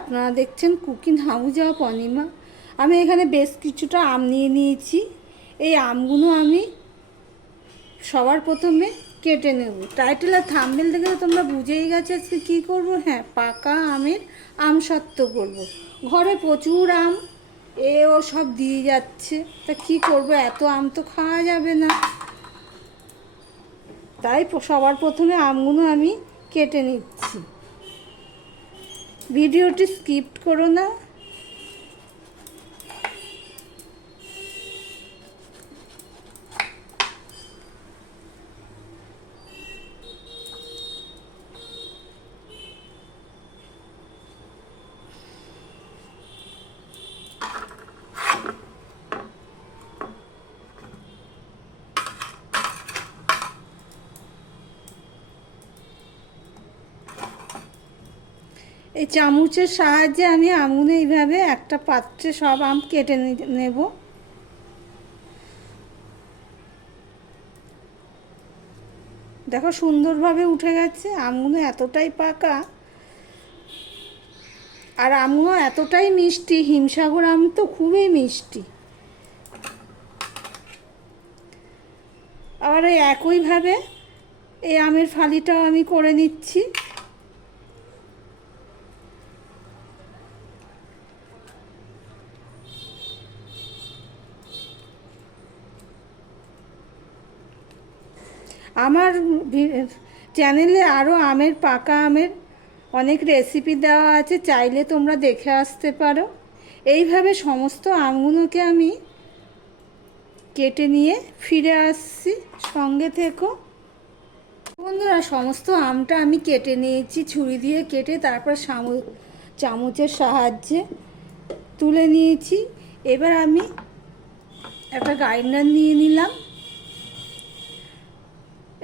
আপনারা দেখছেন cooking house of Anima. আমি এখানে বেশ কিছুটা আম নিয়ে নিয়েছি। এই আমগুলো আমি সবার প্রথমে কেটে নেব। টাইটেল আর থাম্বেল দেখে তোমরা বুঝেই গেছো আজকে কী করব? হ্যাঁ পাকা আমের আম সত্ত্ব করব। ঘরে প্রচুর আম এ ও সব দিয়ে যাচ্ছে। তা কী করব? এত আম তো খাওয়া যাবে না। তাই সবার প্রথমে আমগুলো আমি কেটে নিচ্ছি। ভিডিওটি স্কিপ করো না। এই চামচের সাহায্যে আমি আমগুলো এইভাবে একটা পাত্রে সব আম কেটে নেব। দেখো সুন্দরভাবে উঠে গেছে আমগুলো এতটাই পাকা। আর আমগুলো এতটাই মিষ্টি, হিমসাগর আম তো খুবই মিষ্টি। আবার একইভাবে এই আমের ফালিটাও আমি করে নিচ্ছি। আমার চ্যানেলে আরও আমের, পাকা আমের অনেক রেসিপি দেওয়া আছে, চাইলে তোমরা দেখে আসতে পারো। এইভাবে সমস্ত আমগুলোকে আমি কেটে নিয়ে ফিরে আসছি। সঙ্গে থেকো। বন্ধুরা, সমস্ত আমটা আমি কেটে নিয়েছি, ছুরি দিয়ে কেটে তারপর সামু চামচের সাহায্যে তুলে নিয়েছি। এবার আমি একটা গ্রাইন্ডার নিয়ে নিলাম।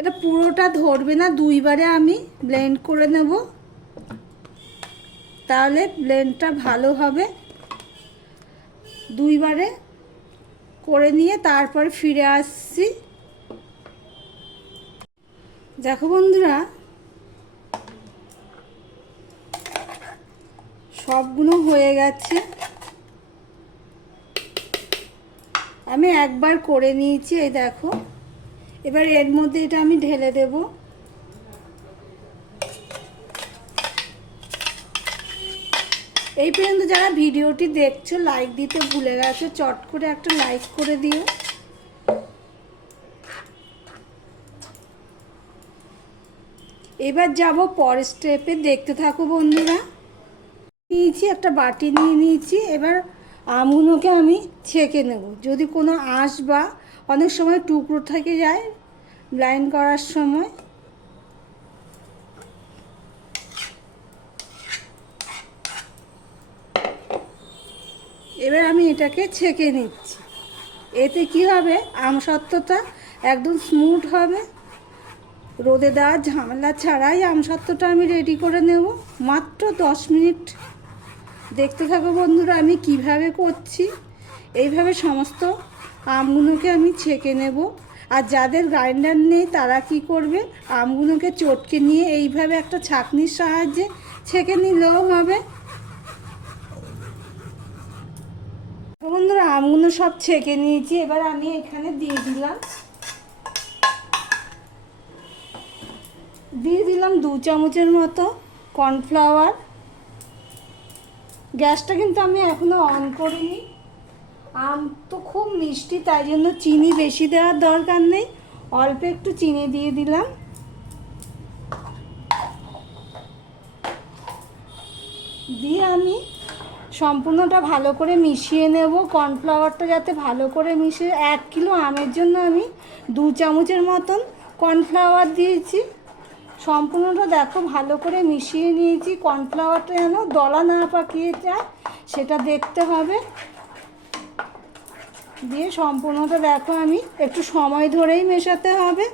এটা পুরোটা ধরবে না, দুইবারে আমি ব্লেন্ড করে নেব। তাহলে ব্লেন্ডটা ভালো হবে। দুইবারে করে নিয়ে তারপর ফিরে আসছি। দেখো বন্ধুরা, সবগুলো হয়ে গেছে। আমি একবার করে নিয়েছি, এই দেখো। এবার এর মধ্যে এটা আমি ঢেলে দেব। এই পর্যন্ত যারা ভিডিওটি দেখছ লাইক দিতে ভুলে গেছো, চট করে একটা লাইক করে দিও। এবার যাব পরের স্টেপে দেখতে থাকো বন্ধুরা। নিয়েছি একটা বাটি নিয়ে নিয়েছি। এবার আমগুলোকে আমি ছেঁকে নেব। যদি কোনো আঁশ বা অনেক সময় টুকরো থেকে যায় ব্লাইন্ড করার সময়। এবার আমি এটাকে ছেঁকে নিচ্ছি। এতে কি হবে? আমসত্ত্বটা একদম স্মুথ হবে। রোদে দেওয়ার ঝামেলা ছাড়াই আমসত্ত্বটা আমি রেডি করে নেব। মাত্র দশ মিনিট। দেখতে থাকো বন্ধুরা, আমি কীভাবে করছি। এইভাবে সমস্ত আমগুলোকে আমি ছেঁকে নেব। আর যাদের গ্রাইন্ডার নেই, তারা কি করবে? আমগুলোকে চটকে নিয়ে এইভাবে একটা ছাঁকনির সাহায্যে ছেঁকে নিলেও হবে। বন্ধুরা, আমগুলো সব ছেঁকে নিয়েছি। এবার আমি এখানে দিয়ে দিলাম। দিয়ে দিলাম দু চামচের মতো কর্নফ্লাওয়ার গ্যাসটা কিন্তু আমি এখনও অন করিনি। আম তো খুব মিষ্টি, তাই জন্য চিনি বেশি দেওয়ার দরকার নেই। অল্প একটু চিনি দিয়ে দিলাম। দিয়ে আমি সম্পূর্ণটা ভালো করে মিশিয়ে নেব। কর্নফ্লাওয়ারটা যাতে ভালো করে মিশিয়ে এক কিলো আমের জন্য আমি দু চামচের মতন কর্নফ্লাওয়ার দিয়েছি। সম্পূর্ণটা দেখো ভালো করে মিশিয়ে নিয়েছি। কর্নফ্লাওয়ারটা যেন দলা না পাকিয়ে যায়, সেটা দেখতে হবে। দিয়ে সম্পূর্ণটা দেখো আমি। একটু সময় ধরেই মেশাতে হবে।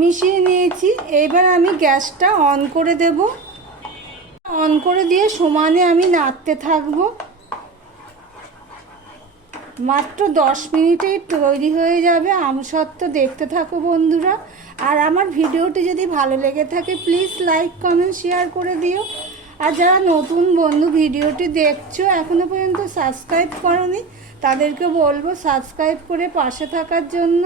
মিশিয়ে নিয়েছি। এবার আমি গ্যাসটা অন করে দেব। অন করে দিয়ে সমানে আমি নাড়তে থাকব। মাত্র দশ মিনিটেই তৈরি হয়ে যাবে। আমসত্ত্ব দেখতে থাকো বন্ধুরা। আর আমার ভিডিওটি যদি ভালো লেগে থাকে প্লিজ লাইক কমেন্ট শেয়ার করে দিও। আর যারা নতুন বন্ধু ভিডিওটি দেখছ, এখনও পর্যন্ত সাবস্ক্রাইব করনি, তাদেরকে বলব সাবস্ক্রাইব করে পাশে থাকার জন্য।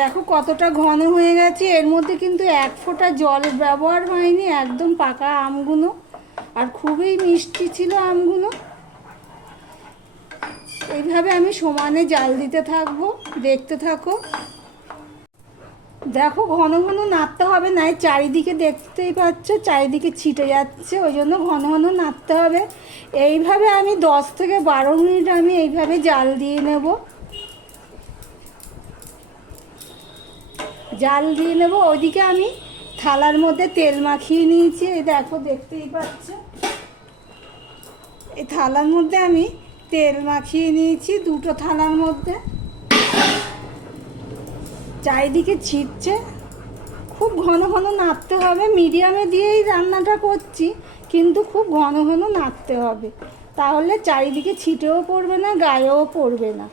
দেখো কতটা ঘন হয়ে গেছে, এর মধ্যে কিন্তু এক ফোঁটা জল ব্যবহার হয়নি, একদম পাকা আমগুলো, আর খুবই মিষ্টি ছিল আমগুলো। এইভাবে আমি সমানে জাল দিতে থাকব, দেখতে থাকো। দেখো, ঘন ঘন নাড়তে হবে না চারিদিকে দেখতেই পাচ্ছ, চারিদিকে ছিটে যাচ্ছে, ওই জন্য ঘন ঘন নাড়তে হবে। এইভাবে আমি দশ থেকে বারো মিনিট আমি এইভাবে জাল দিয়ে নেব। জাল দিয়ে নেব, ওইদিকে আমি থালার মধ্যে তেল মাখিয়ে নিয়েছি, এই দেখো, দেখতেই পাচ্ছ। এই থালার মধ্যে আমি তেল মাখিয়ে নিয়েছি দুটো থালার মধ্যে। চারিদিকে ছিটছে। খুব ঘন ঘন নাড়তে হবে। মিডিয়ামে দিয়েই রান্নাটা করছি, কিন্তু খুব ঘন ঘন নাড়তে হবে। তাহলে চারিদিকে ছিটেও পড়বে না, গায়েও পড়বে না।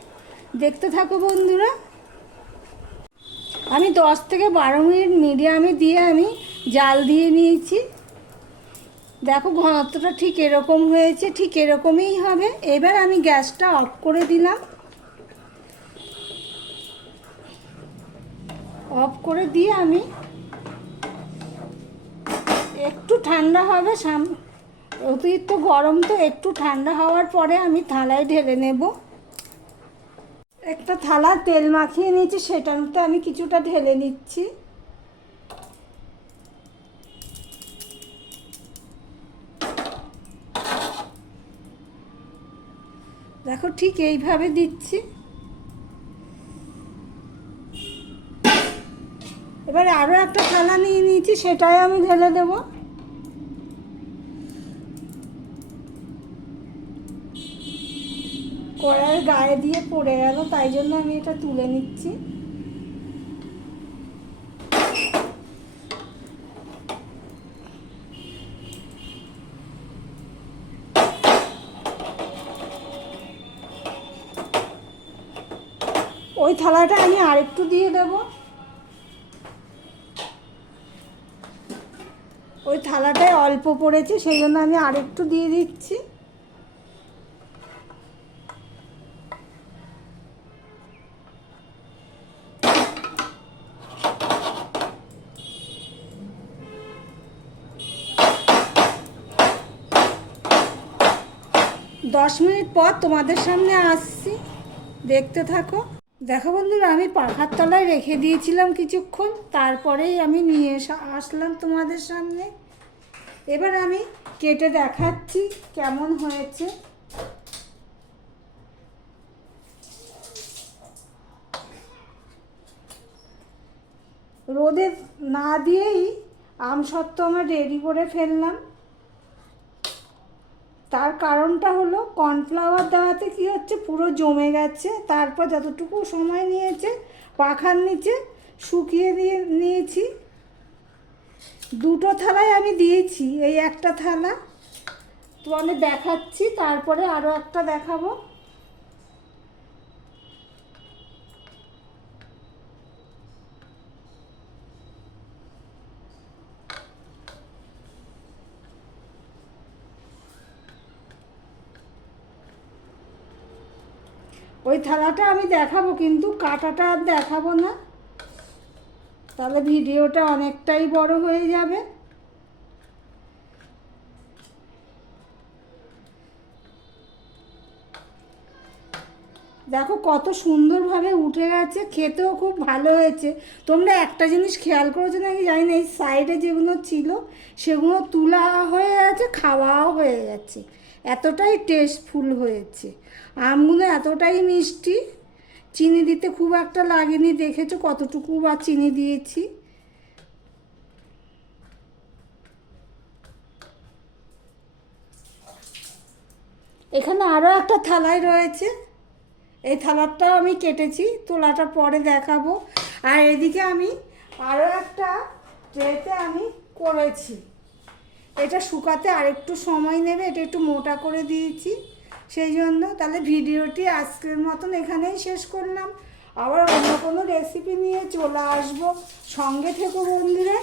দেখতে থাকো বন্ধুরা। আমি দশ থেকে বারো মিনিট মিডিয়ামে দিয়ে আমি জাল দিয়ে নিয়েছি। দেখো ঘনত্বটা ঠিক এরকম হয়েছে, ঠিক এরকমই হবে। এবার আমি গ্যাসটা অফ করে দিলাম। অফ করে দিয়ে আমি একটু ঠান্ডা হবে, সাম অতিরিক্ত গরম তো একটু ঠান্ডা হওয়ার পরে আমি থালায় ঢেলে নেব। একটা থালা তেল মাখিয়ে নিয়েছি, সেটার মধ্যে আমি কিছুটা ঢেলে নিচ্ছি। দেখো ঠিক এইভাবে দিচ্ছি। এবারে আরও একটা থালা নিয়ে নিয়েছি, সেটাই আমি ঢেলে দেবো। কড়াইয়ের গায়ে দিয়ে পড়ে গেল, তাই জন্য আমি এটা তুলে নিচ্ছি ওই থালাটা আমি আরেকটু দিয়ে দেব। ওই থালাটায় অল্প পড়েছে সেই জন্য আমি আরেকটু দিয়ে দিচ্ছি। দশ মিনিট পর তোমাদের সামনে আসছি। দেখতে থাকো। দেখো বন্ধুরা, আমি পাখার তলায় রেখে দিয়েছিলাম কিছুক্ষণ, তারপরেই আমি নিয়ে আসলাম তোমাদের সামনে। এবার আমি কেটে দেখাচ্ছি কেমন হয়েছে। রোদে না দিয়েই আমসত্ত্ব আমার রেডি করে ফেললাম। তার কারণটা হলো কর্নফ্লাওয়ার দেওয়াতে কি হচ্ছে? পুরো জমে গেছে। তারপর যতটুকু সময় নিয়েছে, পাখার নিচে শুকিয়ে দিয়ে নিয়েছি। দুটো থালায় আমি দিয়েছি, এই একটা থালা। তো আমি দেখাচ্ছি, তারপরে আরও একটা দেখাবো। ওই থালাটা আমি দেখাবো, কিন্তু কাটাটা আর দেখাবো না। তাহলে ভিডিওটা অনেকটাই বড় হয়ে যাবে। দেখো কত সুন্দরভাবে উঠে গেছে, খেতেও খুব ভালো হয়েছে। তোমরা একটা জিনিস খেয়াল করেছ নাকি জানি না, এই সাইডে যেগুলো ছিল, সেগুলো তুলা হয়ে গেছে, খাওয়াও হয়ে গেছে। এতটাই টেস্টফুল হয়েছে। আমগুলো এতটাই মিষ্টি, চিনি দিতে খুব একটা লাগেনি, দেখেছ কতটুকু বা চিনি দিয়েছি? এখানে আরও একটা থালায় রয়েছে। এই থালাটাও আমি কেটেছি, তোলাটা পরে দেখাবো। আর এদিকে আমি আরও একটা ট্রেতে আমি করেছি। এটা শুকাতে আরেকটু সময় নেবে, এটা একটু মোটা করে দিয়েছি। সেই জন্য তাহলে ভিডিওটি আজকের মতন এখানেই শেষ করলাম। আবার অন্য কোনো রেসিপি নিয়ে চলে আসব। সঙ্গে থেকো বন্ধুরা।